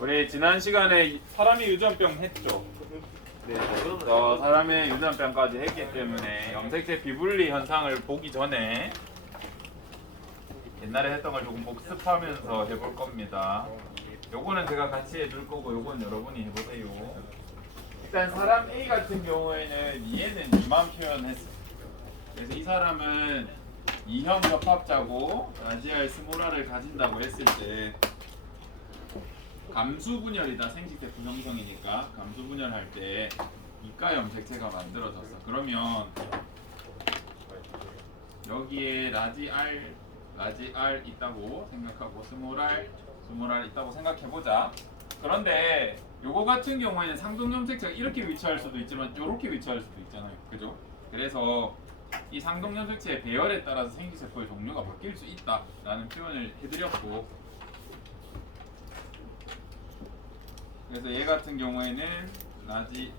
우리 지난 시간에 사람이 유전병 했죠. 네. 사람의 유전병까지 했기 때문에 염색체 비분리 현상을 보기 전에 옛날에 했던 걸 조금 복습하면서 해볼 겁니다. 요거는 제가 같이 해줄 거고 요건 여러분이 해보세요. 일단 사람 A 같은 경우에는 얘는 이만 표현했어. 그래서 이 사람은 2형 접합자고 라지알 스모라를 가진다고 했을 때 감수 분열이다. 생식체 부형성이니까 감수 분열할 때 이가 염색체가 만들어졌어. 그러면 여기에 라지 R 있다고 생각하고 스몰 R 있다고 생각해보자. 그런데 요거 같은 경우에는 상동 염색체가 이렇게 위치할 수도 있지만 이렇게 위치할 수도 있잖아요. 그죠? 그래서 이 상동 염색체의 배열에 따라서 생식세포의 종류가 바뀔 수 있다라는 표현을 해드렸고, 그래서 얘 같은 경우에는 라지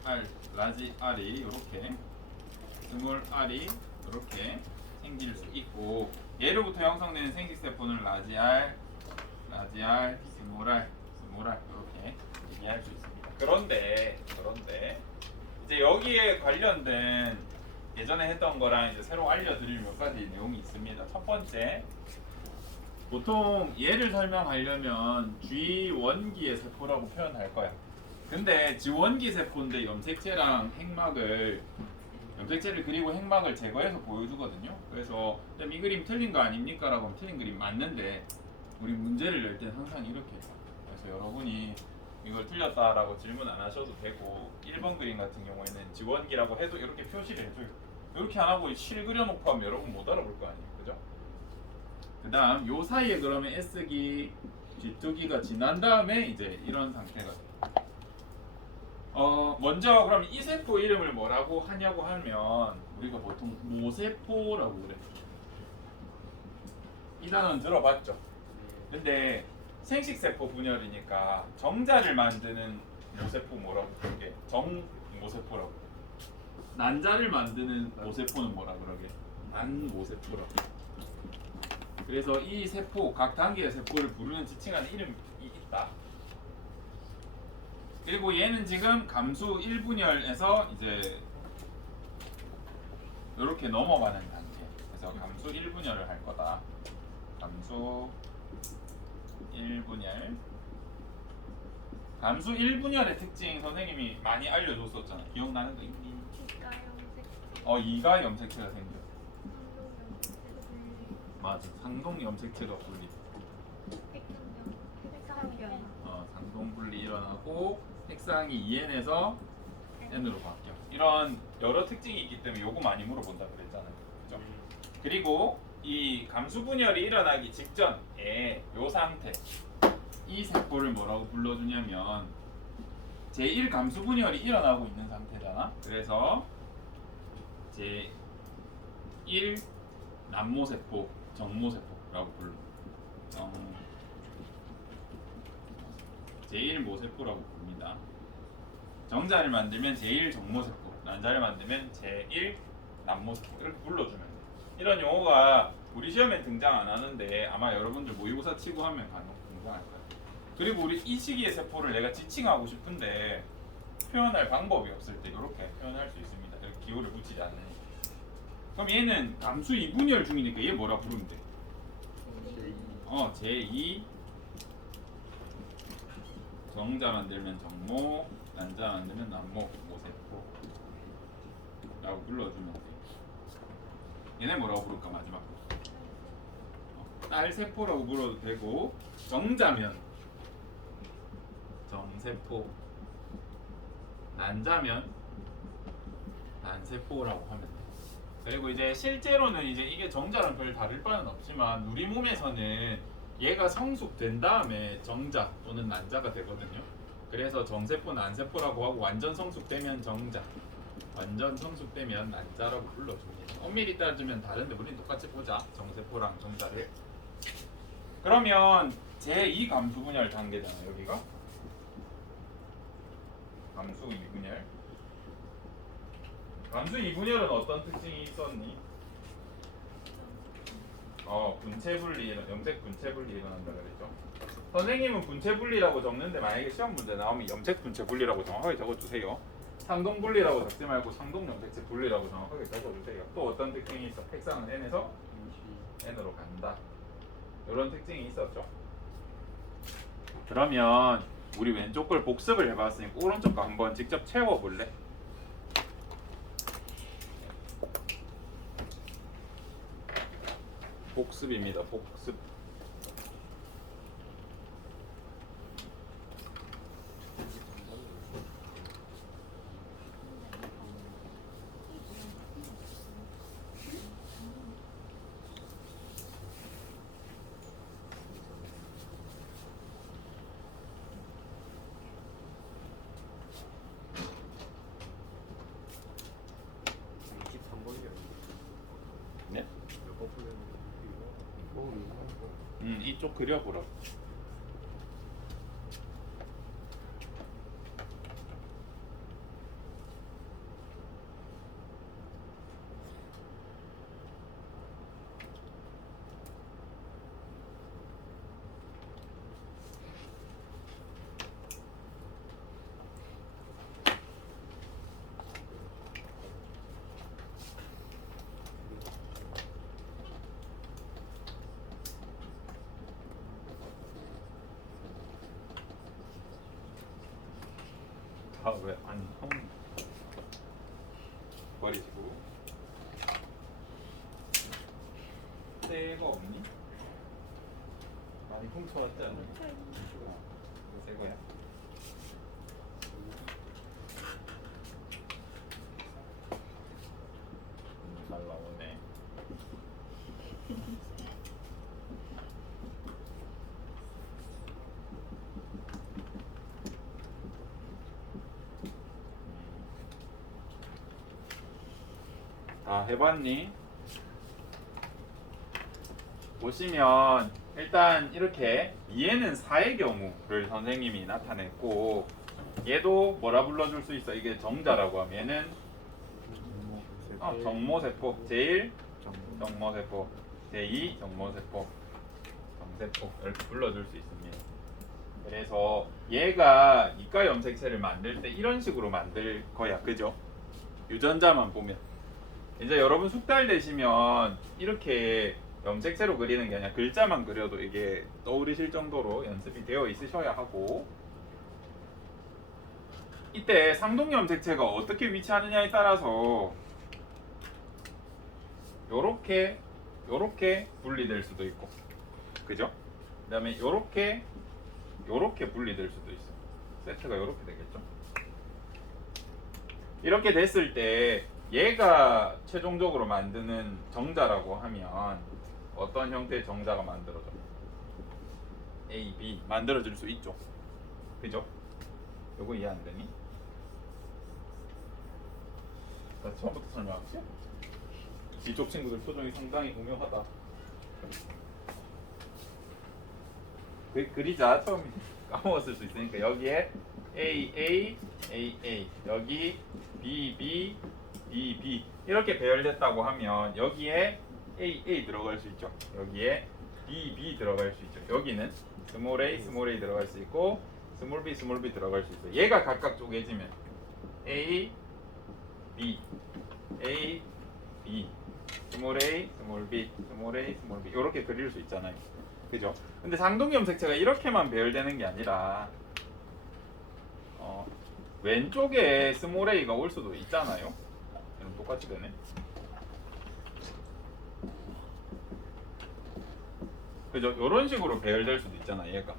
R이 이렇게, 스몰 R이 이렇게 생길 수 있고, 얘로부터 형성되는 생식세포는 라지 R, 스몰 R 이렇게 얘기할 수 있습니다. 그런데 이제 여기에 관련된 예전에 했던 거랑 이제 새로 알려드릴 몇 가지 내용이 있습니다. 첫 번째, 보통 얘를 설명하려면 G1기의 세포라고 표현할 거야. 근데 G1기 세포인데 염색체를 그리고 핵막을 제거해서 보여주거든요. 그래서 이 그림 틀린 거 아닙니까? 라고 하면 틀린 그림 맞는데 우리 문제를 낼 때는 항상 이렇게 해요. 그래서 여러분이 이걸 틀렸다라고 질문 안 하셔도 되고, 1번 그림 같은 경우에는 G1기라고 해도 이렇게 표시를 해줘요. 이렇게 안 하고 실 그려놓고 하면 여러분 못 알아볼 거 아니에요. 그죠? 그 다음 요 사이에 그러면 S기, G2기가 지난 다음에 이제 이런 상태가 돼요. 먼저 그럼 이 세포 이름을 뭐라고 하냐고 하면 우리가 보통 모세포라고 그래. 이 단어는 들어봤죠? 근데 생식세포 분열이니까 정자를 만드는 모세포 뭐라고 그러게? 정모세포라고. 난자를 만드는 모세포는 뭐라 그러게? 난모세포라고. 그래서 이 세포, 각 단계의 세포를 부르는 지칭하는 이름이 있다. 그리고 얘는 지금 감수 1분열에서 이제 이렇게 넘어가는 단계. 그래서 감수 1분열을 할 거다. 감수 1분열. 감수 1분열의 특징 선생님이 많이 알려줬었잖아. 기억나는 거 있니? 이가 염색체가 생겨. 맞아. 상동 염색체가 분리. 상동 분리 일어나고 색상이 EN에서 N으로 바뀌어. 이런 여러 특징이 있기 때문에 요거 많이 물어본다 그랬잖아요. 그죠? 그리고 이 감수 분열이 일어나기 직전에 요 상태, 이 세포를 뭐라고 불러주냐면 제1 감수 분열이 일어나고 있는 상태잖아. 그래서 제1 남모세포, 정모세포라고 불러. 제1 모세포라고 부릅니다. 정자를 만들면 제1 정모세포, 난자를 만들면 제1 남모세포 이렇게 불러주면 돼. 이런 용어가 우리 시험에 등장 안 하는데 아마 여러분들 모의고사 치고 하면 간혹 등장할 거예요. 그리고 우리 이 시기의 세포를 내가 지칭하고 싶은데 표현할 방법이 없을 때 이렇게 표현할 수 있습니다. 이렇게 기호를 붙이지 않으니. 그럼 얘는 감수 2분열 중이니까 얘 뭐라 부르면 돼? 제2 정자 만들면 정모, 난자 만들면 남모, 모세포 라고 불러주면 돼. 얘네 뭐라고 부를까 마지막으로? 딸세포라고 불러도 되고, 정자면 정세포, 난자면 난세포라고 하면 돼. 그리고 이제 실제로는 이제 이게 정자랑 별 다를 바는 없지만 우리 몸에서는 얘가 성숙된 다음에 정자 또는 난자가 되거든요. 그래서 정세포, 난세포라고 하고 완전 성숙되면 정자, 완전 성숙되면 난자라고 불러줍니다. 엄밀히 따지면 다른데 우리는 똑같이 보자. 정세포랑 정자를. 그러면 제2 감수 분열 단계잖아. 여기가 감수 2분열. 감수 2분열은 어떤 특징이 있었니? 분체 분리, 염색 분체 분리 일어난다 그랬죠. 선생님은 분체 분리라고 적는데 만약에 시험 문제 나오면 염색 분체 분리라고 정확하게 적어주세요. 상동 분리라고 적지 말고 상동 염색체 분리라고 정확하게 적어주세요. 또 어떤 특징이 있어? 핵상은 n에서 n으로 간다. 이런 특징이 있었죠. 그러면 우리 왼쪽 걸 복습을 해봤으니까 오른쪽 거 한번 직접 채워볼래? 복습입니다. 복습. 네? 이쪽 그려보라. 왜안 버리시고 새거 없니? 많이 훔쳐왔지 않아? 이거 새거야. 잘 나오네. 다 해봤니? 보시면 일단 이렇게 얘는 4의 경우를 선생님이 나타냈고 얘도 뭐라 불러줄 수 있어? 이게 정자라고 하면 얘는 정모세포 제1 정모세포 제2 정모세포 정세포 이렇게 불러줄 수 있습니다. 그래서 얘가 이가 염색체를 만들 때 이런 식으로 만들 거야. 그죠? 유전자만 보면 이제 여러분 숙달 되시면 이렇게 염색체로 그리는 게 아니라 글자만 그려도 이게 떠오르실 정도로 연습이 되어 있으셔야 하고 이때 상동 염색체가 어떻게 위치하느냐에 따라서 요렇게 분리될 수도 있고 그죠? 그 다음에 요렇게 분리될 수도 있어. 세트가 요렇게 되겠죠? 이렇게 됐을 때 얘가 최종적으로 만드는 정자라고 하면 어떤 형태의 정자가 만들어져? A, B 만들어질 수 있죠. 그죠? 요거 이해 안 되니? 나 처음부터 설명할게. 이쪽 친구들 표정이 상당히 오묘하다. 그리자. 처음에 까먹었을 수 있으니까 여기에 A, A, A, A 여기 B, B, B, B 이렇게 배열됐다고 하면 여기에 A, A 들어갈 수 있죠. 여기에 B, B 들어갈 수 있죠. 여기는 스몰 a, 스몰 a 들어갈 수 있고 스몰 b, 스몰 b 들어갈 수 있어요. 얘가 각각 쪼개지면 A, B, A, B 스몰 a, 스몰 b, 스몰 a, 스몰 b 이렇게 그릴 수 있잖아요. 그죠? 근데 상동 염색체가 이렇게만 배열되는 게 아니라 왼쪽에 스몰 a가 올 수도 있잖아요. 이런 똑같이 되네. 그죠? 이런 식으로 배열될 수도 있잖아 얘가.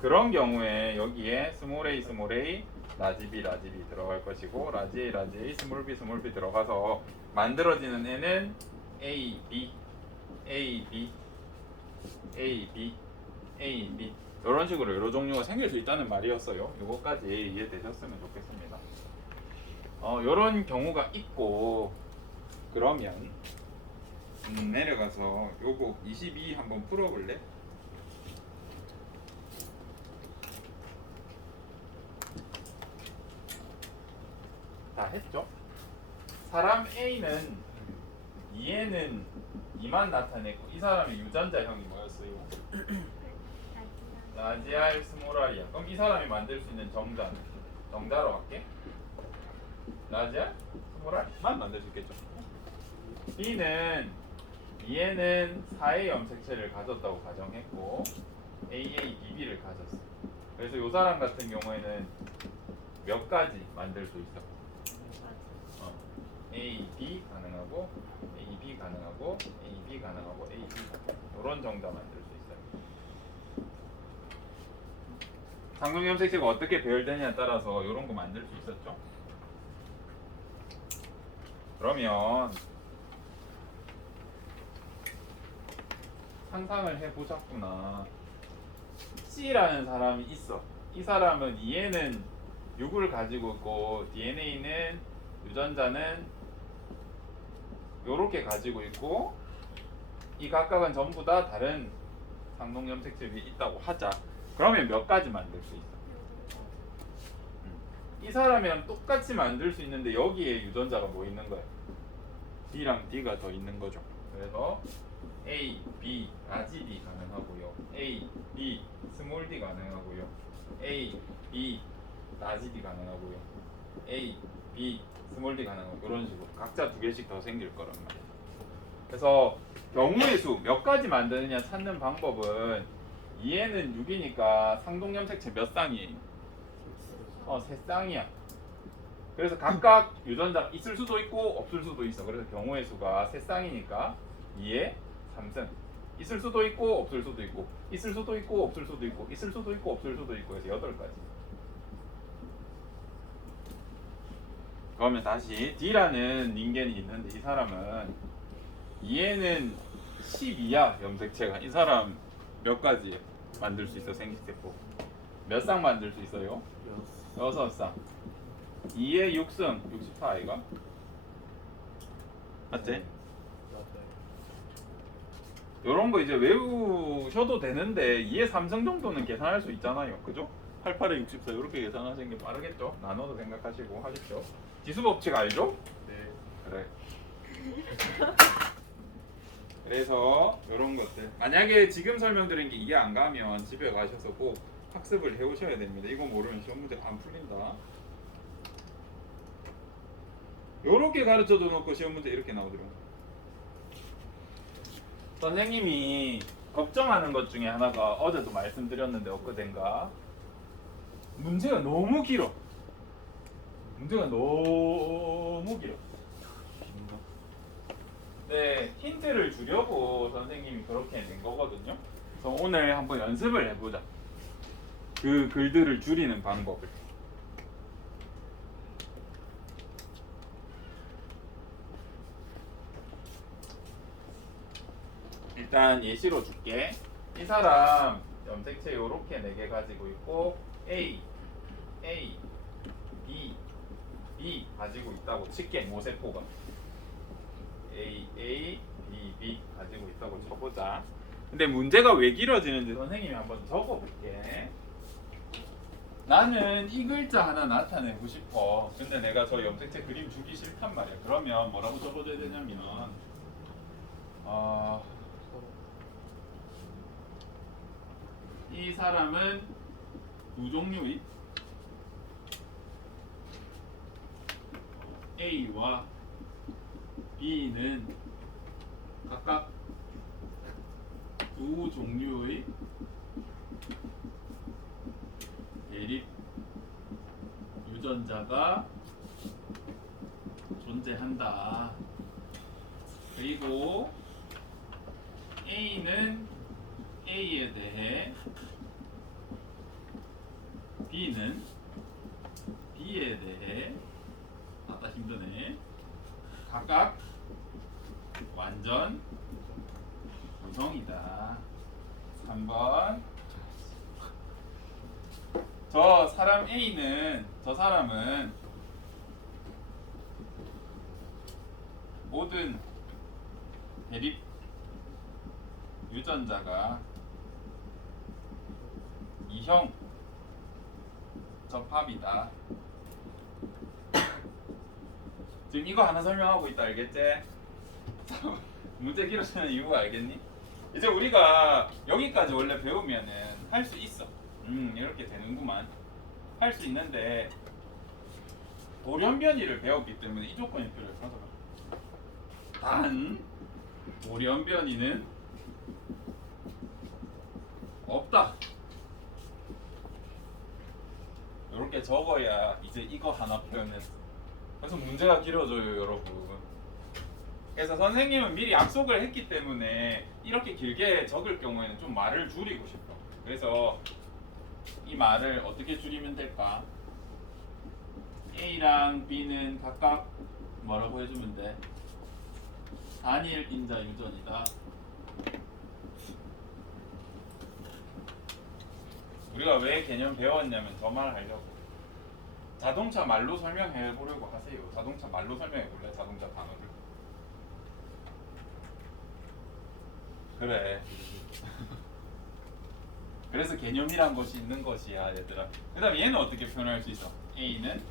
그런 경우에 여기에 스몰 a, 스몰 a, 라지 b, 라지 b 들어갈 것이고 라지 a, 라지 a, 스몰 b 들어가서 만들어지는 애는 a, b, a, b, a, b, a, b 이런 식으로 여러 종류가 생길 수 있다는 말이었어요. 이거까지 이해되셨으면 좋겠습니다. 이런 경우가 있고 그러면 내려가서 요거 22 한번 풀어볼래? 다 했죠? 사람 A는 2에는 2만 나타내고 이 사람의 유전자형이 뭐였어요? 라지 R 스몰 R이야. 그럼 이 사람이 만들 수 있는 정자는 정자로 할게. 라지 R 스몰 R만 만들 수 있겠죠. B는 얘는 4의 염색체를 가졌다고 가정했고 AA, BB를 가졌어. 그래서 이 사람 같은 경우에는 몇 가지 만들 수 있어? A, B 가능하고 A, B 가능하고 A, B 가능하고 A, B 가능하고 이런 정자 만들 수 있어요. 상동 염색체가 어떻게 배열되냐에 따라서 이런 거 만들 수 있었죠. 그러면 상상을 해보자꾸나. C라는 사람이 있어. 이 사람은 얘는 6을 가지고 있고 DNA는 유전자는 요렇게 가지고 있고 이 각각은 전부 다 다른 상동 염색체들이 있다고 하자. 그러면 몇 가지 만들 수 있어? 이 사람이랑 똑같이 만들 수 있는데 여기에 유전자가 뭐 있는 거야? D랑 D가 더 있는 거죠. 그래서 A, B, 라지 D 가능하고요. A, B, 스몰 D 가능하고요. A, B, 라지 D 가능하고요. A, B, 스몰 D 가능하고 이런 식으로 각자 두 개씩 더 생길 거란 말이야. 그래서 경우의 수 몇 가지 만드느냐 찾는 방법은 얘는 6이니까 상동 염색체 몇 쌍이에요? 세 쌍이야. 그래서 각각 유전자 있을 수도 있고 없을 수도 있어. 그래서 경우의 수가 세 쌍이니까 2에 3승. 있을 수도 있고 없을 수도 있고 있을 수도 있고 없을 수도 있고 있을 수도 있고 없을 수도 있고 해서 8가지. 그러면 다시 D라는 닌겐이 있는데 이 사람은 얘는 12야 염색체가. 이 사람 몇 가지 만들 수 있어? 생식세포 몇 쌍 만들 수 있어요? 6쌍. 2에 6승 64아이가 맞지? 요런 거 이제 외우셔도 되는데 2에 3승 정도는 계산할 수 있잖아요. 그죠? 88에 64 이렇게 계산하시는 게 빠르겠죠? 나눠서 생각하시고 하십시오. 지수 법칙 알죠? 네. 그래. 그래서 이런 것들 만약에 지금 설명드린 게 이해 안 가면 집에 가셔서 꼭 학습을 해오셔야 됩니다. 이거 모르면 시험 문제 안 풀린다. 요렇게 가르쳐도 놓고 시험 문제 이렇게 나오더라고요. 선생님이 걱정하는 것 중에 하나가 어제도 말씀드렸는데 엊그젠가 문제가 너무 길어. 문제가 너무 길어. 네, 힌트를 주려고 선생님이 그렇게 낸 거거든요. 그래서 오늘 한번 연습을 해보자. 그 글들을 줄이는 방법을. 일단 예시로 줄게. 이 사람 염색체 요렇게 4개 가지고 있고 A, A, B, B 가지고 있다고 칠게. 모세포가 A, A, B, B 가지고 있다고 쳐보자. 근데 문제가 왜 길어지는지 선생님이 한번 적어볼게. 나는 이 글자 하나 나타내고 싶어. 근데 내가 저 염색체 그림 주기 싫단 말이야. 그러면 뭐라고 적어줘야 되냐면 이 사람은 두 종류의 A와 B는 각각 두 종류의 대립 유전자가 존재한다. 그리고 A는 A에 대해 B는 B에 대해 아따 힘드네. 각각 완전 부성이다. 3번. 저 사람 A는 저 사람은 모든 대립 유전자가 이형 접합이다. 지금 이거 하나 설명하고 있다. 알겠지? 문제 길어지는 이유가 알겠니? 이제 우리가 여기까지 원래 배우면은 할 수 있어. 이렇게 되는구만. 할 수 있는데 돌연변이를 배웠기 때문에 이 조건이 필요해. 단 돌연변이는 없다. 이렇게 적어야 이제 이거 하나 표현했어. 그래서 문제가 길어져요, 여러분. 그래서 선생님은 미리 약속을 했기 때문에 이렇게 길게 적을 경우에는 좀 말을 줄이고 싶어. 그래서 이 말을 어떻게 줄이면 될까? A랑 B는 각각 뭐라고 해주면 돼? 단일 인자 유전이다. 우리가 왜 개념 배웠냐면 저 말 하려고. 자동차 말로 설명해 보려고 하세요. 자동차 말로 설명해 볼래? 자동차 단어를. 그래. 그래서 개념이란 것이 있는 것이야, 얘들아. 그다음에 얘는 어떻게 표현할 수 있어? A는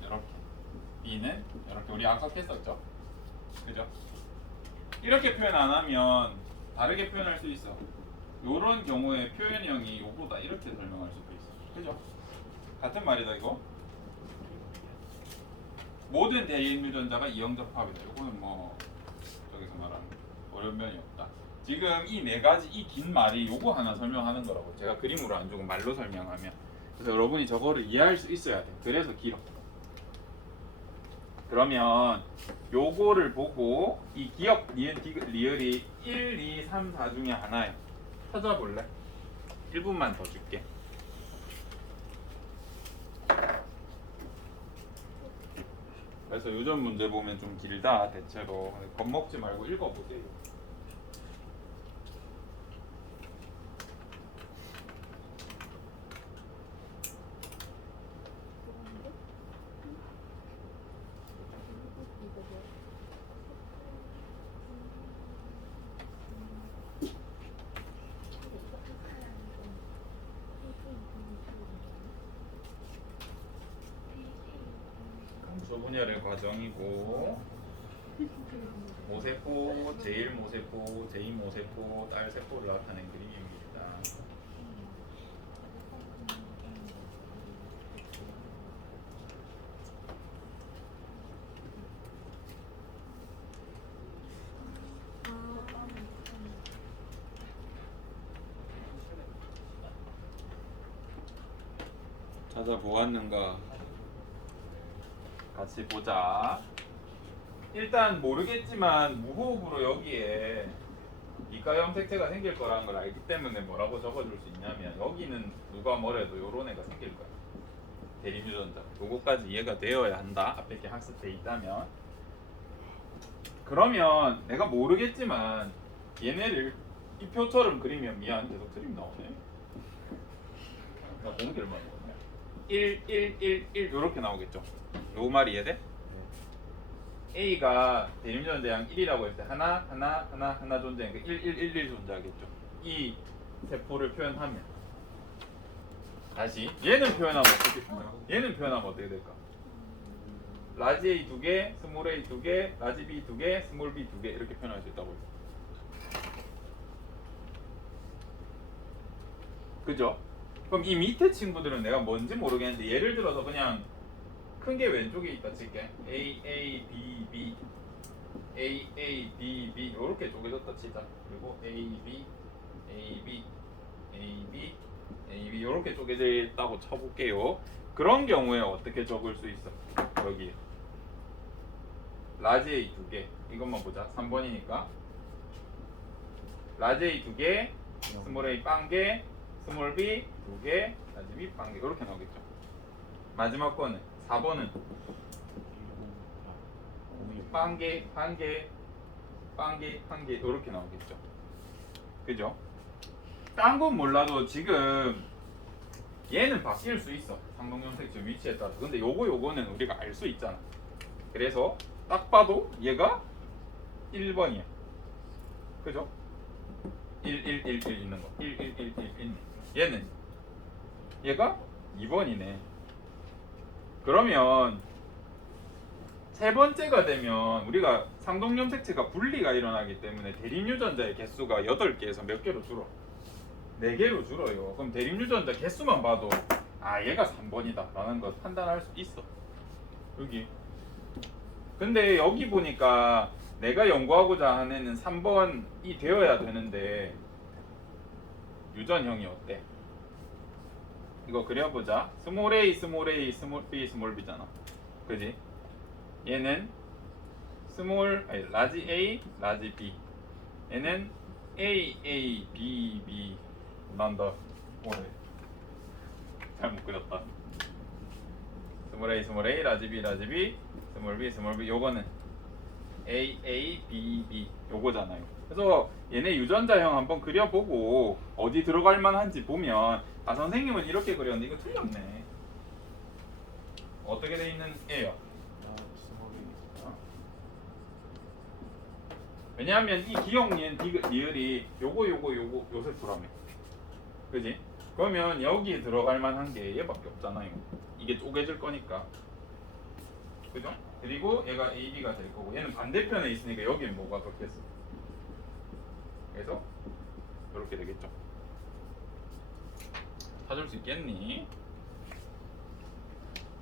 이렇게, B는 이렇게. 우리 약속했었죠? 그죠? 이렇게 표현 안 하면 다르게 표현할 수 있어. 요런 경우에 표현형이 요거다 이렇게 설명할 수도 있어. 그죠? 같은 말이다 이거. 모든 대인 유전자가 이형접합이다. 요거는 뭐 저기서 말하는 어려운 면이 없다. 지금 이 네 가지 이 긴 말이 요거 하나 설명하는 거라고. 제가 그림으로 안 주고 말로 설명하면. 그래서 여러분이 저거를 이해할 수 있어야 돼. 그래서 길어. 그러면 요거를 보고 이 기억 니은 디귿 리을이 1, 2, 3, 4 중에 하나야. 찾아볼래? 1분만 더 줄게. 그래서 요즘 문제 보면 좀 길다 대체로. 겁먹지 말고 읽어보세요. 소분열의 과정이고 모세포, 제1모세포, 제2모세포, 딸세포를 나타낸 그림입니다. 찾아보았는가? 같이 보자. 일단 모르겠지만 무호흡으로 여기에 이가염 색채가 생길 거라는 걸 알기 때문에 뭐라고 적어줄 수 있냐면 여기는 누가 뭐래도 요런 애가 생길 거야. 대립유전자. 요거까지 이해가 되어야 한다. 앞에 게 학습돼 있다면. 그러면 내가 모르겠지만 얘네를 이 표처럼 그리면 미안 계속 그림 나오네. 나 공기를 맞았네. 1, 1, 1, 1 요렇게 나오겠죠. 요 말이 이해돼? A가 대립유전자량 1이라고 했을 때 하나 존재하니까 1, 1, 1, 1 존재하겠죠. 이 세포를 표현하면 다시 얘는 표현하면 어떻게 표현해요? 얘는 표현하면 어떻게 될까? 라지 A 2개, 스몰 A 2개, 라지 B 2개, 스몰 B 2개 이렇게 표현할 수 있다고 했어요. 그죠? 그럼 이 밑에 친구들은 내가 뭔지 모르겠는데 예를 들어서 그냥 큰 게 왼쪽에 있다 칠게. A, A, B, B A, A, B, B 이렇게 쪼개졌다 치자. 그리고 A, B, A, B, A, B, A, B 이렇게 쪼개져 있다고 쳐볼게요. 그런 경우에 어떻게 적을 수 있어? 여기 라지 A 2개 이것만 보자. 3번이니까 라지 A 2개, 스몰 A 빵개, 스몰 B 2개, 라지 B 빵개 이렇게 나오겠죠. 마지막 거는 4번은 빵개, 한개, 빵개, 한개 이렇게 나오겠죠. 그죠? 딴 건 몰라도 지금 얘는 바뀔 수 있어. 삼동염색체 위치에 따라서. 근데 요거는 우리가 알 수 있잖아. 그래서 딱 봐도 얘가 1번이야. 그죠? 1, 1, 1, 1 있는 거. 1, 1, 1, 1, 1. 얘는 얘가 2번이네. 그러면 세 번째가 되면 우리가 상동염색체가 분리가 일어나기 때문에 대립유전자의 개수가 8개에서 몇 개로 줄어? 4개로 줄어요. 그럼 대립유전자 개수만 봐도 아 얘가 3번이다 라는 걸 판단할 수 있어. 여기. 근데 여기 보니까 내가 연구하고자 하는 애는 3번이 되어야 되는데 유전형이 어때? 이거 그려보자. 스몰 a, 스몰 a, 스몰 b, 스몰 b잖아. 그지? 얘는 라지 a, 라지 b. 얘는 a, a, b, b. 난다. 오래. 잘못 그렸다. 스몰 a, 라지 b, 라지 b, 스몰 b. 요거는 a, a, b, b. 요거잖아요. 그래서 얘네 유전자형 한번 그려보고 어디 들어갈 만한지 보면 아 선생님은 이렇게 그렸는데 이거 틀렸네. 어떻게 돼 있는 애요? 왜냐하면 이 기억 리을이 요거 요세프라며. 그지? 그러면 여기에 들어갈 만한 게 얘밖에 없잖아요. 이게 쪼개질 거니까. 그죠? 그리고 얘가 AB가 될 거고 얘는 반대편에 있으니까 여기에 뭐가 적겠어? 그래서 이렇게 되겠죠. 찾을 수 있겠니?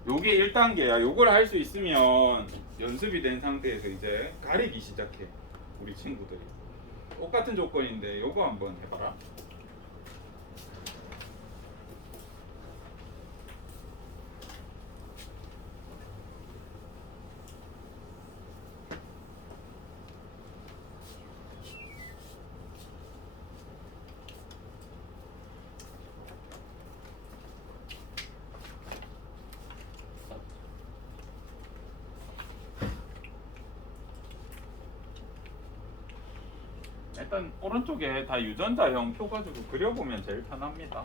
요게 1단계야. 요걸 할 수 있으면 연습이 된 상태에서 이제 가리기 시작해. 우리 친구들이. 똑같은 조건인데 요거 한번 해봐라. 일단 오른쪽에 다 유전자형 표 가지고 그려보면 제일 편합니다.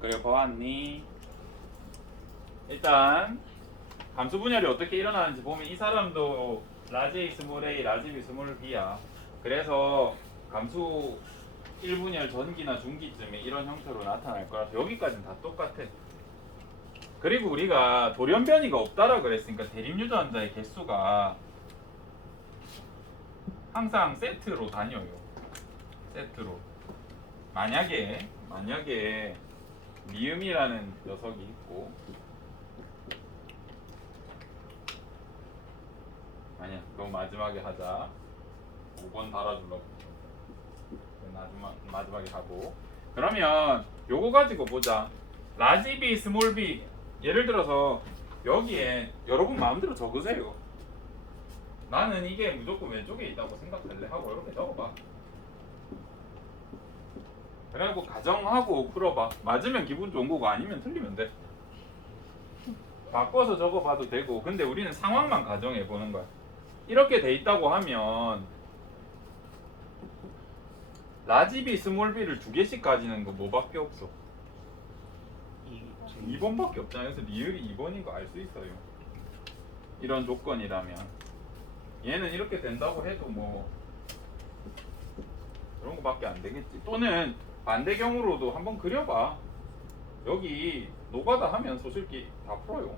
그려보았니? 일단 감수 분열이 어떻게 일어나는지 보면 이 사람도 라지 A, 스몰 a, 라지 B, 스몰 b야. 그래서 감수 1분열 전기나 중기쯤에 이런 형태로 나타날 거라서 여기까지는 다 똑같아. 그리고 우리가 돌연변이가 없다라 그랬으니까 대립유전자의 개수가 항상 세트로 다녀요. 세트로. 만약에 미음이라는 녀석이 있고 아니야 그럼 마지막에 하자. 5번 달아주려고 마지막에 하고 그러면 요거 가지고 보자. 라지 B, 스몰 b 예를 들어서 여기에 여러분 마음대로 적으세요. 나는 이게 무조건 왼쪽에 있다고 생각할래 하고 이렇게 적어봐. 그래갖고 가정하고 풀어봐. 맞으면 기분 좋은 거고 아니면 틀리면 돼. 바꿔서 적어봐도 되고. 근데 우리는 상황만 가정해 보는 거야. 이렇게 돼 있다고 하면 라지 B, 스몰 b를 2개씩 가지는 거 뭐밖에 없어? 2번밖에 없잖아요. 그래서 리을이 2번인 거 알 수 있어요. 이런 조건이라면 얘는 이렇게 된다고 해도 뭐 이런 거밖에 안 되겠지. 또는 반대 경우로도 한번 그려봐. 여기 노가다 하면 소실기 다 풀어요.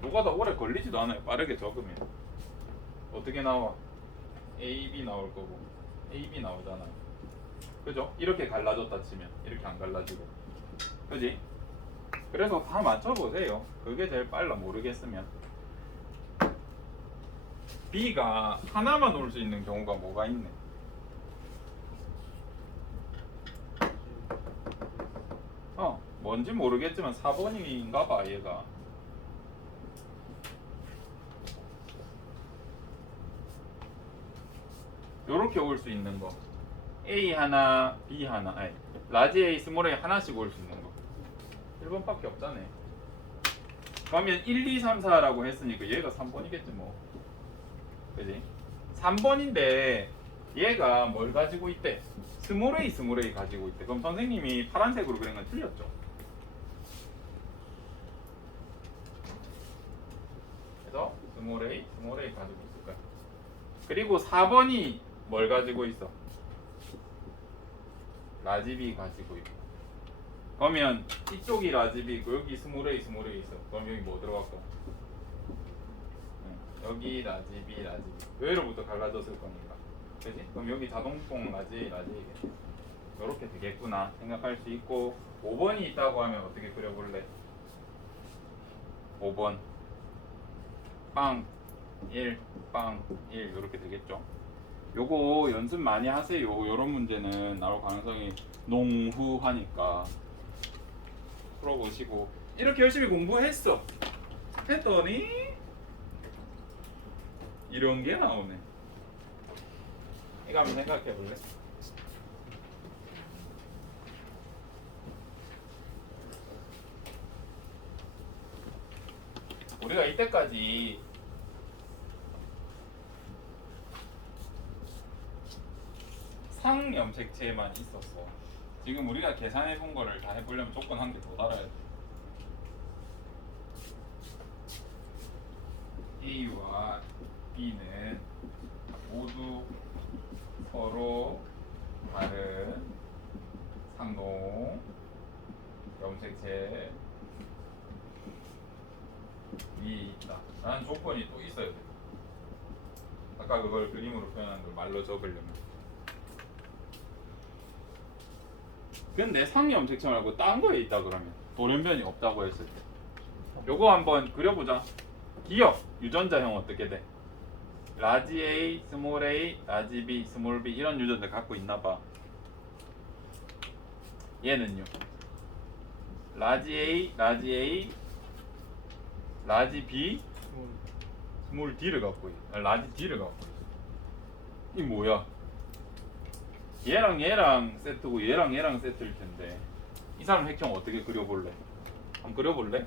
노가다 오래 걸리지도 않아요. 빠르게 적으면 어떻게 나와? AB 나올 거고 AB 나오잖아요. 그죠? 이렇게 갈라졌다 치면 이렇게 안 갈라지고, 그지? 그래서 다 맞춰보세요. 그게 제일 빨라. 모르겠으면 B가 하나만 올 수 있는 경우가 뭐가 있네. 뭔지 모르겠지만 4번인가 봐. 얘가 요렇게 올 수 있는 거, A 하나, B 하나, 아니 라지 A, 스몰 A 하나씩 올 수 있는 거 1번밖에 없잖아. 그러면 1, 2, 3, 4라고 했으니까 얘가 3번이겠지 뭐. 그지? 3번인데 얘가 뭘 가지고 있대? 스몰 A, 스몰 A 가지고 있대. 그럼 선생님이 파란색으로 그린 건 틀렸죠. 그래서 스몰 A, 스몰 A 가지고 있을 거야. 그리고 4번이 뭘 가지고 있어? 라지 B 가지고 있고. 그러면 이쪽이 라지 B고 여기 스몰 A, 스몰 A 있어. 그럼 여기 뭐 들어갔고? 여기 라지 B, 라지 B. 외로부터 갈라졌을 거니까. 그지? 그럼 여기 자동봉 라지 A, 라지 A겠지. 이렇게 되겠구나 생각할 수 있고, 5번이 있다고 하면 어떻게 그려볼래? 5번 빵 1, 빵 1 이렇게 되겠죠. 요거 연습 많이 하세요. 요런 문제는 나올 가능성이 농후하니까 풀어보시고. 이렇게 열심히 공부했어. 했더니 이런 게 나오네. 이거 한번 생각해 볼래? 우리가 이때까지 상염색체만 있었어. 지금 우리가 계산해 본 거를 다 해보려면 조건 한 개 더 달아야 돼. A와 B는 모두 서로 다른 상동 염색체 위에 있다 라는 조건이 또 있어야 돼. 아까 그걸 그림으로 표현한 걸 말로 적으려면. 근데 상염색체 말고 딴 거에 있다 그러면, 돌연변이 없다고 했을 때 요거 한번 그려보자. 기억 유전자형 어떻게 돼? 라지 A, 스몰 A, 라지 B, 스몰 B 이런 유전자 갖고 있나 봐. 얘는요. 라지 A, 라지 A, 라지 B, 스몰 D를 갖고 있어. 라지 D를 갖고 있어. 이 뭐야? 얘랑 세트고 얘랑 세트일 텐데 이 사람 핵형 어떻게 그려볼래? 한번 그려볼래?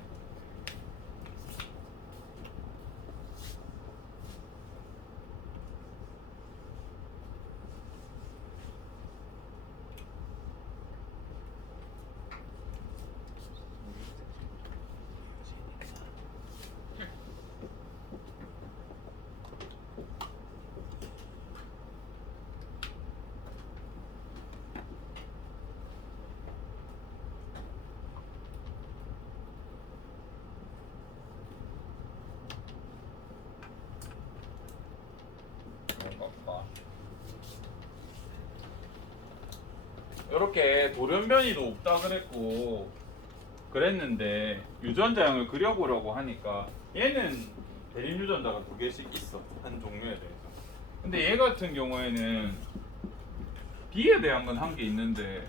이렇게 돌연변이도 없다 그랬고 그랬는데 유전자형을 그려보려고 하니까 얘는 대립 유전자가 2개씩 있어, 한 종류에 대해서. 근데 얘 같은 경우에는 B에 대한 건 한 개 있는데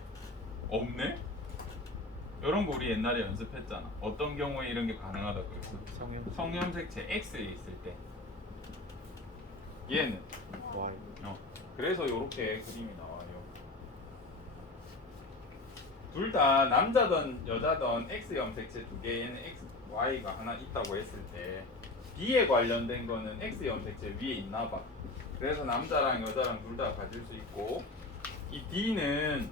없네? 이런 거 우리 옛날에 연습했잖아. 어떤 경우에 이런 게 가능하다고 그랬어? 성염색체 X에 있을 때. 얘는 Y. 그래서 이렇게 그림이 나와요. 둘 다 남자든 여자든 X 염색체 2개에는 X, Y가 하나 있다고 했을 때 B에 관련된 거는 X 염색체 위에 있나 봐. 그래서 남자랑 여자랑 둘 다 가질 수 있고, 이 D는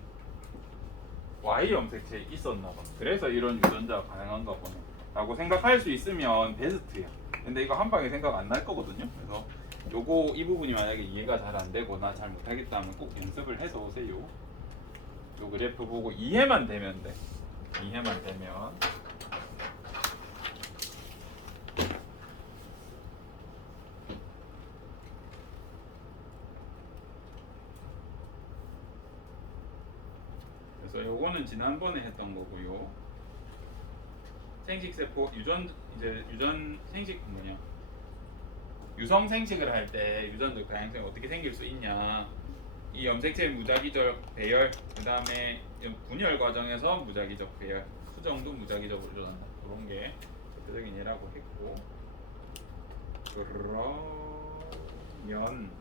Y 염색체에 있었나 봐. 그래서 이런 유전자가 가능한가 보네. 라고 생각할 수 있으면 베스트야. 근데 이거 한 방에 생각 안 날 거거든요. 그래서 요거 이 부분이 만약에 이해가 잘 안 되거나 잘 못하겠다 하면 꼭 연습을 해서 오세요. 요 그래프 보고 이해만 되면 돼. 이해만 되면. 그래서 요거는 지난번에 했던 거고요. 생식세포 유전 생식 뭐냐? 유성 생식을 할 때 유전적 다양성이 어떻게 생길 수 있냐? 이 염색체 무작위적 배열, 그 다음에 분열 과정에서 무작위적 배열, 수정도 무작위적으로 일어난다. 그런 게 대표적인 예라고 했고, 그러면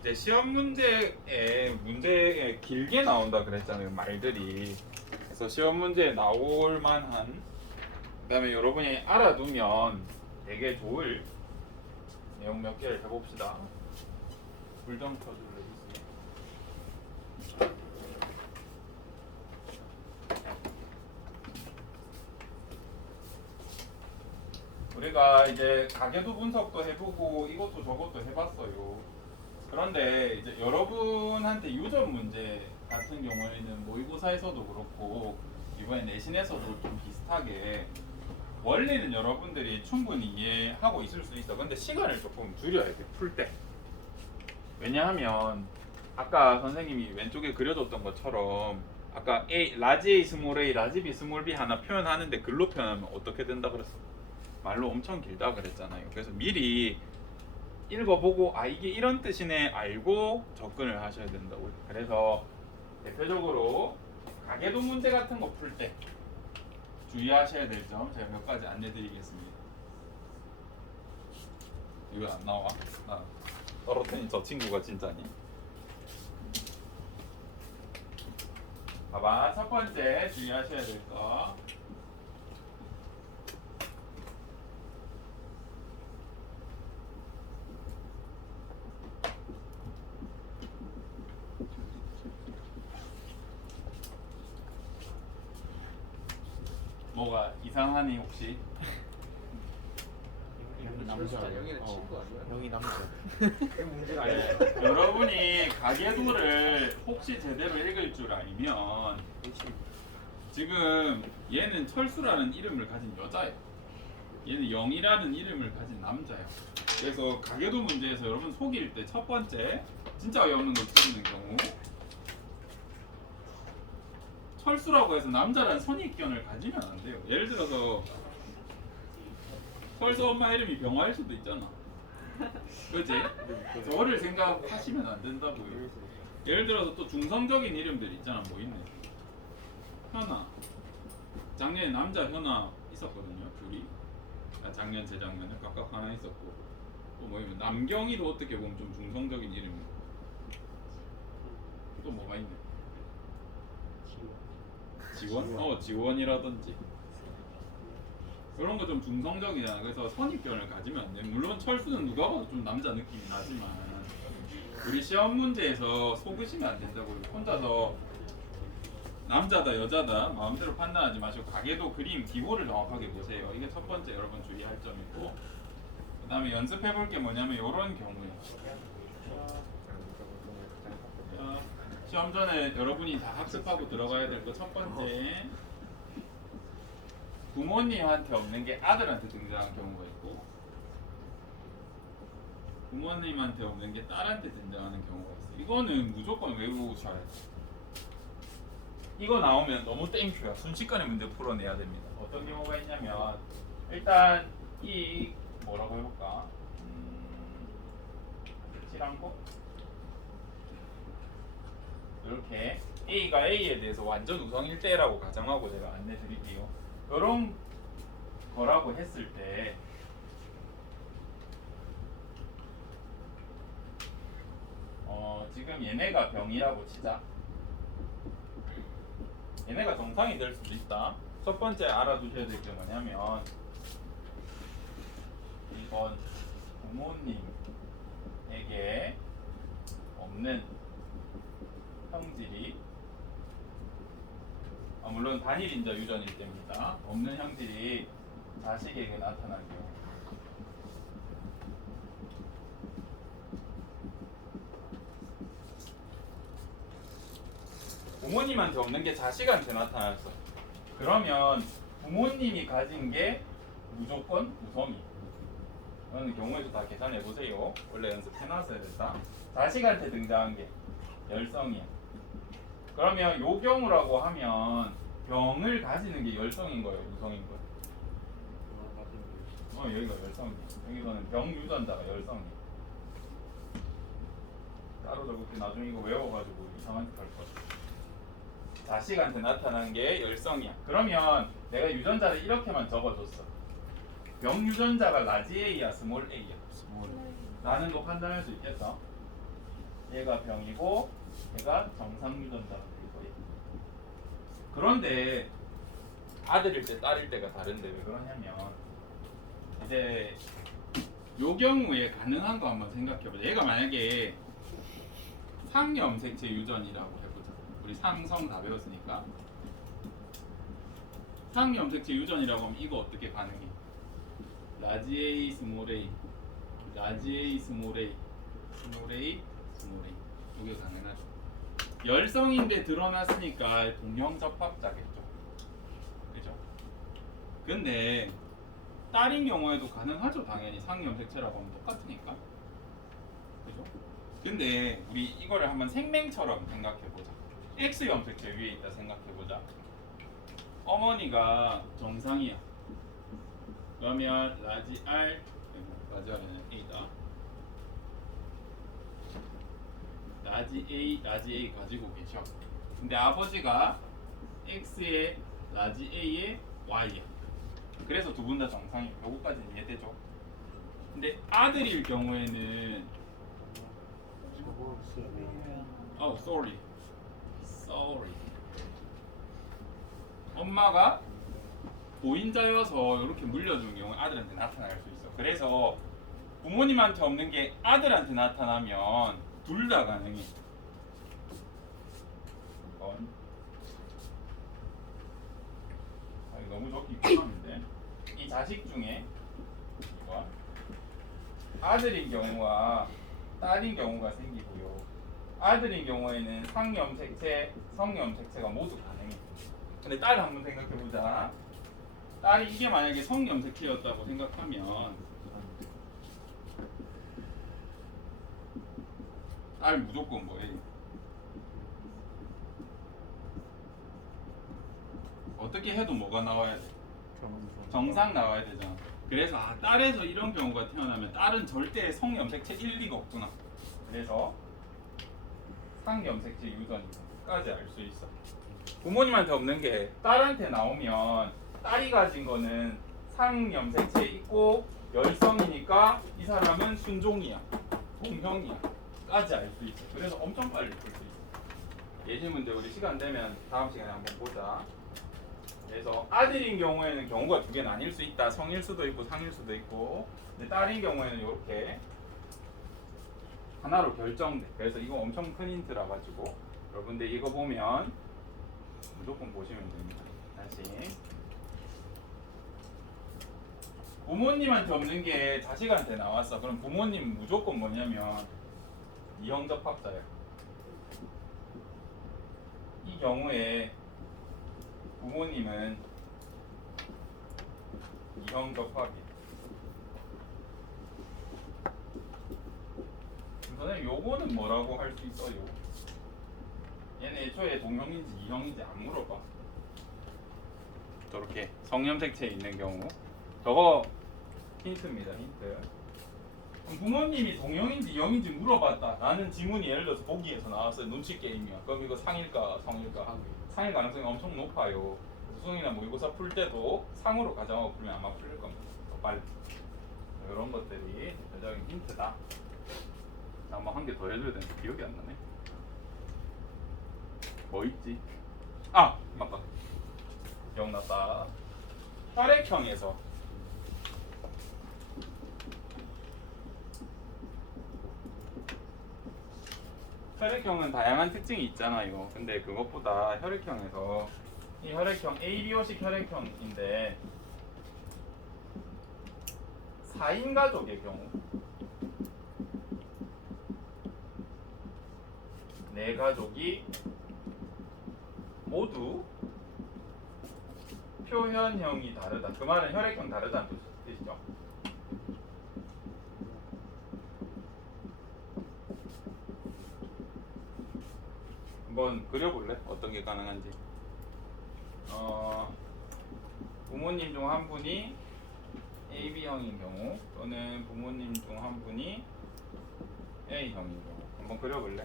이제 시험 문제에 길게 나온다 그랬잖아요, 말들이. 그래서 시험 문제에 나올 만한, 그다음에 여러분이 알아두면 되게 좋을 내용 몇 개를 해봅시다. 불 좀 켜줄래? 우리가 이제 가계도 분석도 해보고 이것도 저것도 해봤어요. 그런데 이제 여러분한테 유전 문제 같은 경우에는 모의고사에서도 그렇고 이번에 내신에서도 좀 비슷하게 원리는 여러분들이 충분히 이해하고 있을 수 있어. 근데 시간을 조금 줄여야 돼, 풀 때. 왜냐하면 아까 선생님이 왼쪽에 그려줬던 것처럼 아까 라지 A, 스몰 a, 라지 B, 스몰 b 하나 표현하는데 글로 표현하면 어떻게 된다 그랬어? 말로 엄청 길다 그랬잖아요. 그래서 미리 읽어보고 아 이게 이런 뜻이네 알고 접근을 하셔야 된다고요. 그래서 대표적으로 가계도 문제 같은 거 풀 때 주의하셔야 될 점 제가 몇 가지 안내드리겠습니다. 이거 안 나와? 나 떨어뜨린 저 친구가 진짜니? 봐봐, 첫 번째 주의하셔야 될 거. 뭐가 이상하니 혹시? 여기 남자. 여기는 친구 아니야? 여기 남자. 그게 문제가 아니야. 여러분이 가계도를 혹시 제대로 읽을 줄 알면 지금 얘는 철수라는 이름을 가진 여자예요. 얘는 영이라는 이름을 가진 남자예요. 그래서 가계도 문제에서 여러분 속일 때 첫 번째 진짜 어이없는 걸 찾는 경우 철수라고 해서 남자라는 선입견을 가지면 안 돼요. 예를 들어서 철수 엄마 이름이 병화일 수도 있잖아. 그렇지? 저를 생각하시면 안 된다고요. 예를 들어서 또 중성적인 이름들 있잖아. 뭐 있네. 현아. 작년에 남자 현아 있었거든요. 둘이. 작년 재작년에 각각 하나 있었고 또 뭐 있면 남경이도 어떻게 보면 좀 중성적인 이름이고 또 뭐가 있네. 지원? 지원이라든지 이런 거 좀 중성적이잖아. 그래서 선입견을 가지면 안 돼. 물론 철수는 누가 봐도 좀 남자 느낌이 나지만 우리 시험 문제에서 속으시면 안 된다고. 혼자서 남자다 여자다 마음대로 판단하지 마시고 가계도 그림 기호를 정확하게 보세요. 이게 첫 번째 여러분 주의할 점이고, 그 다음에 연습해 볼 게 뭐냐면 이런 경우에 시험 전에 여러분이 다 학습하고 들어가야 될 거 첫 번째, 부모님한테 없는 게 아들한테 등장한 경우가 있고 부모님한테 없는 게 딸한테 등장하는 경우가 있어. 이거는 무조건 외우셔야 돼. 이거 나오면 너무 땡큐야. 순식간에 문제 풀어내야 됩니다. 어떤 경우가 있냐면 일단 이 뭐라고 해볼까? 칠한코 이렇게 A가 A에 대해서 완전 우성일 때라고 가정하고 제가 안내 드릴게요. 이런 거라고 했을 때 지금 얘네가 병이라고 치자. 얘네가 정상이 될 수도 있다. 첫 번째 알아두셔야 될 게 뭐냐면 이번 부모님에게 없는 성질이 물론 단일인자 유전일 때입니다. 없는 형질이 자식에게 나타나죠. 부모님한테 없는 게 자식한테 나타났어. 그러면 부모님이 가진 게 무조건 우성이. 이런 경우에도 다 계산해 보세요. 원래 연습해놨어야 됐다. 자식한테 등장한 게 열성이야. 그러면 요 경우라고 하면 병을 가지는 게 열성인 거예요, 우성인 거예요. 여기가 열성이야. 여기서는 병 유전자가 열성이야. 따로 적을게. 나중에 이거 외워가지고 이상한 짓 할 거야. 자식한테 나타난 게 열성이야. 그러면 내가 유전자를 이렇게만 적어줬어. 병 유전자가 라지 A야, 스몰 A야. 나는 또 판단할 수 있겠어. 얘가 병이고 얘가 정상 유전자가 될 거야. 그런데 아들일 때 딸일 때가 다른데 왜 그러냐면 이제 요 경우에 가능한 거 한번 생각해보자. 얘가 만약에 상염색체 유전이라고 해보자. 우리 상성 다 배웠으니까. 상염색체 유전이라고 하면 이거 어떻게 가능해? 라지 A, 스몰 A, 라지 A, 스몰 A, 스몰 A, 스몰 A. 이게 가능하죠. 열성인데 드러났으니까 동형접합자겠죠. 그죠? 근데 딸인 경우에도 가능하죠. 당연히 상염색체라고 하면 똑같으니까. 그죠? 근데 우리 이거를 한번 생명처럼 생각해보자. X염색체 위에 있다 생각해보자. 어머니가 정상이야. 그러면 라지 R, 라지 R은 A다. 라지 A 가지고 계셔. 근데 아버지가 X에 라지 A에 Y야. 그래서 두 분 다 정상이야. 요거까지는 이해되죠? 근데 아들일 경우에는 sorry. 엄마가 보인자여서 이렇게 물려주는 경우 아들한테 나타날 수 있어. 그래서 부모님한테 없는 게 아들한테 나타나면 둘 다 가능해. 이거 너무 적기 위험한데. 이 자식 중에 이거 아들인 경우와 딸인 경우가 생기고요. 아들인 경우에는 상염색체, 성염색체가 모두 가능해. 근데 딸 한번 생각해보자. 딸이 이게 만약에 성염색체였다고 생각하면 딸 무조건 뭐예요? 어떻게 해도 뭐가 나와야 돼? 정상 나와야 되잖아. 그래서 딸에서 이런 경우가 태어나면 딸은 절대 성염색체 1, 2가 없구나. 그래서 상염색체 유전까지 알 수 있어. 부모님한테 없는 게 딸한테 나오면 딸이 가진 거는 상염색체 있고 열성이니까 이 사람은 순종이야, 동형이야 까지 알 수 있어. 그래서 엄청 빨리 풀 수 있어. 예시 문제 우리 시간 되면 다음 시간에 한번 보자. 그래서 아들인 경우에는 경우가 두 개 나뉠 수 있다. 성일 수도 있고 상일 수도 있고. 근데 딸인 경우에는 이렇게 하나로 결정돼. 그래서 이거 엄청 큰 힌트라 가지고 여러분들 이거 보면 무조건 보시면 됩니다. 다시 부모님한테 없는 게 자식한테 나왔어. 그럼 부모님 무조건 뭐냐면 이형접합자예요. 이 경우에 부모님은 이형접합이에요. 선생님 요거는 뭐라고 할 수 있어요? 얘는 애초에 동형인지 이형인지 안 물어봐. 저렇게 성염색체 있는 경우 저거 힌트입니다. 힌트. 그럼 부모님이 동형인지 이형인지 물어봤다. 나는 지문이 예를 들어서 보기에서 나왔어요. 눈치 게임이야. 그럼 이거 상일까 성일까? 상일 가능성이 엄청 높아요. 수능이나 모의고사 풀 때도 상으로 가정하고 풀면 아마 풀릴 겁니다. 더 빨리. 이런 것들이 대표적인 힌트다. 자, 한번 한 개 더 해줘야 되는데 기억이 안 나네. 뭐 있지? 아! 맞다. 기억났다. 혈액형에서 혈액형은 다양한 특징이 있잖아요. 근데 그것보다 혈액형에서 이 혈액형 ABO식 혈액형인데 4인 가족의 경우 네 가족이 모두 표현형이 다르다. 그 말은 혈액형 다르다는 뜻이죠. 한번 그려볼래? 어떤 게 가능한지. 부모님 중 한 분이 AB형인 경우 또는 부모님 중 한 분이 A형인 경우 한번 그려볼래?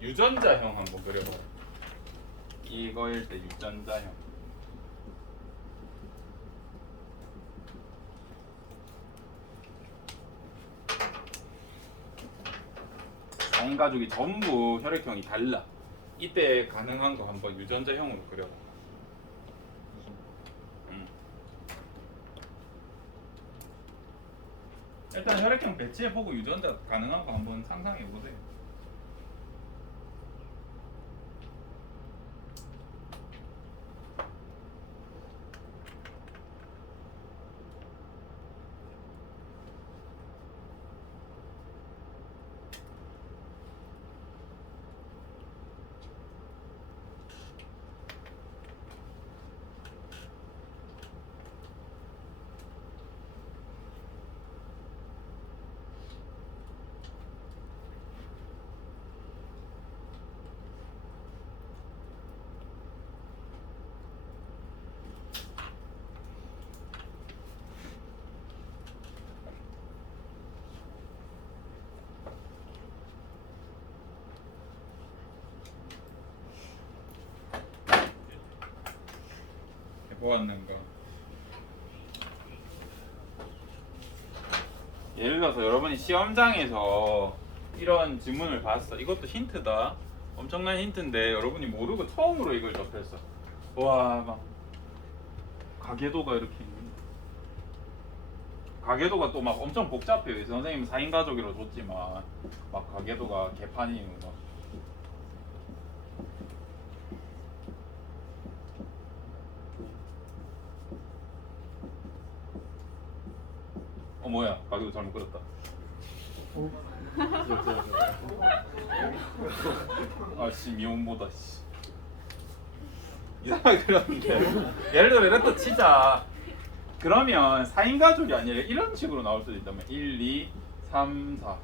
유전자형 한번 그려봐. 이거일 때 유전자형. 온 가족이 전부 혈액형이 달라. 이때 가능한 거 한번 유전자형으로 그려봐. 일단 혈액형 배치해보고 유전자 가능한 거 한번 상상해보세요. 해보았는가? 예를 들어서 여러분이 시험장에서 이런 지문을 봤어. 이것도 힌트다. 엄청난 힌트인데 여러분이 모르고 처음으로 이걸 접했어. 와, 막 가계도가 이렇게 있는. 가계도가 또 막 엄청 복잡해요. 선생님 4인 가족이라고 줬지만 막 가계도가 개판이에요. 막. 뭐야? 가계도 잘못 그렸다. 아씨 미혼보다 씨. 이상하게 그렸는데 예를 들어 이렇게 치자. 그러면 4인 가족이 아니라 이런 식으로 나올 수도 있다면 1, 2, 3, 4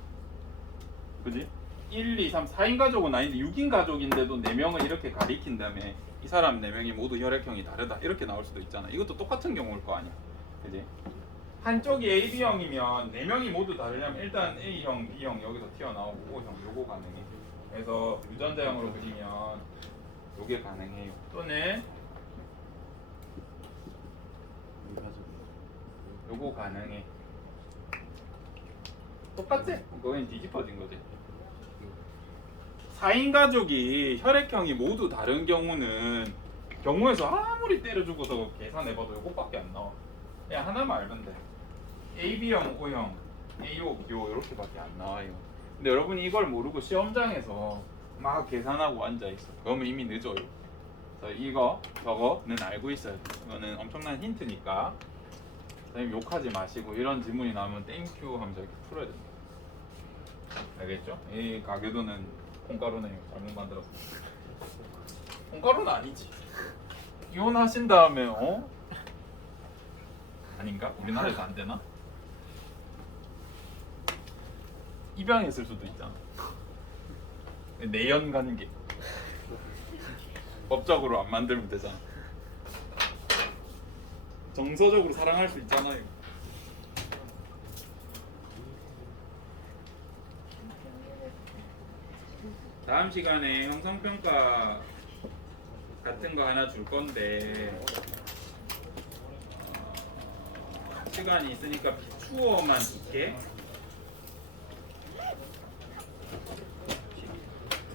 그지? 1, 2, 3, 4인 가족은 아닌데 6인 가족인데도 4명을 이렇게 가리킨 다음에 이 사람 4명이 모두 혈액형이 다르다 이렇게 나올 수도 있잖아. 이것도 똑같은 경우일 거 아니야. 그지? 한쪽이 AB형이면 4명이 모두 다르려면 일단 A형, B형 여기서 튀어나오고 O형 요거 가능해. 그래서 유전자형으로 그리면 요게 가능해요. 또는 요거 가능해. 똑같지? 그건 뒤집어진 거지. 4인 가족이 혈액형이 모두 다른 경우는 경우에서 아무리 때려 죽어서 계산해봐도 요것밖에 안 나와. 그냥 하나만 알면 돼. AB형, O형, AO, BO 이렇게밖에 안 나와요. 근데 여러분이 이걸 모르고 시험장에서 막 계산하고 앉아있어. 그러면 이미 늦어요. 그래서 이거, 저거는 알고 있어야 돼. 이거는 엄청난 힌트니까 선생님 욕하지 마시고 이런 질문이 나오면 땡큐 하면서 이렇게 풀어야 됩니다. 알겠죠? 이 가계도는 콩가루네요. 잘못 만들었어. 콩가루는 아니지. 이혼하신 다음에 아닌가? 우리나라에서 안 되나? 입양했을 수도 있잖아. 내연 관계. 법적으로 안 만들면 되잖아. 정서적으로 사랑할 수 있잖아요. 다음 시간에 형성평가 같은 거 하나 줄 건데 시간이 있으니까 비추어만 줄게.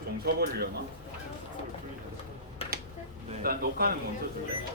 좀 쳐버리려나? 일단 녹화는 먼저 줄래?